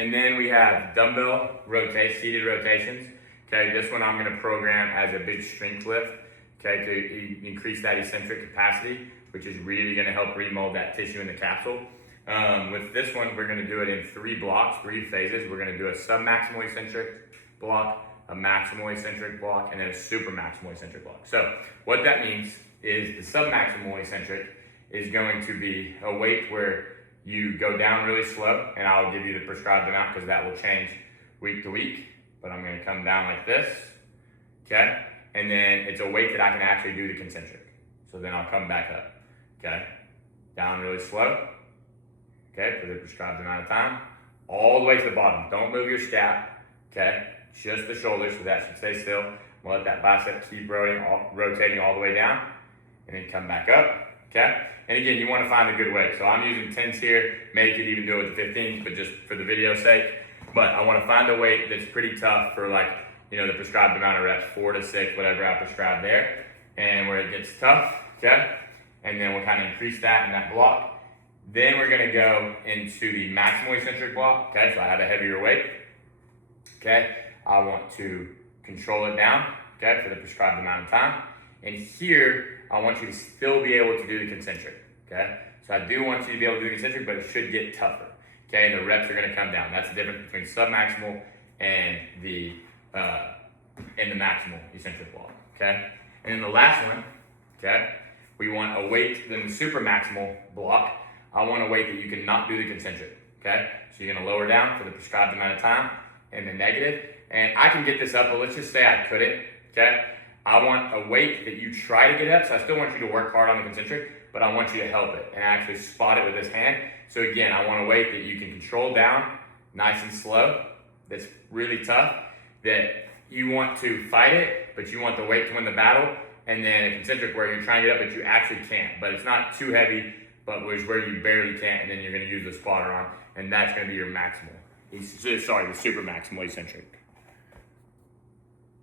and then we have dumbbell seated rotations. Okay, this one I'm gonna program as a big strength lift, okay, to increase that eccentric capacity, which is really gonna help remold that tissue in the capsule. With this one, we're gonna do it in 3 blocks, 3 phases. We're gonna do a submaximal eccentric block, a maximal eccentric block, and then a super maximal eccentric block. So what that means is the submaximal eccentric is going to be a weight where you go down really slow, and I'll give you the prescribed amount because that will change week to week, but I'm gonna come down like this, okay? And then it's a weight that I can actually do the concentric. So then I'll come back up, okay? Down really slow, okay, for the prescribed amount of time, all the way to the bottom. Don't move your scap, okay? Just the shoulders, so that should stay still. I'm gonna let that bicep keep rotating all the way down, and then come back up, okay? And again, you wanna find a good weight. So I'm using 10s here, maybe you could even do it with the 15s, but just for the video's sake. But I wanna find a weight that's pretty tough for, like, you know, the prescribed amount of reps, 4 to 6, whatever I prescribe there. And where it gets tough, okay? And then we'll kind of increase that in that block. Then we're gonna go into the maximal eccentric block, okay? So I have a heavier weight, okay? I want to control it down, okay, for the prescribed amount of time. And here, I want you to still be able to do the concentric, okay? So I do want you to be able to do the concentric, but it should get tougher, okay? The reps are gonna come down. That's the difference between submaximal and the maximal eccentric block, okay? And then the last one, okay, we want a weight, then the super maximal block, I want a weight that you can not do the concentric, okay? So you're gonna lower down for the prescribed amount of time and the negative. And I can get this up, but let's just say I couldn't, okay? I want a weight that you try to get up, so I still want you to work hard on the concentric, but I want you to help it and actually spot it with this hand. So again, I want a weight that you can control down, nice and slow, that's really tough, that you want to fight it, but you want the weight to win the battle, and then a concentric where you're trying to get up, but you actually can't. But it's not too heavy, but where you barely can't, and then you're gonna use the spotter on, and that's gonna be your maximal. The super maximal eccentric.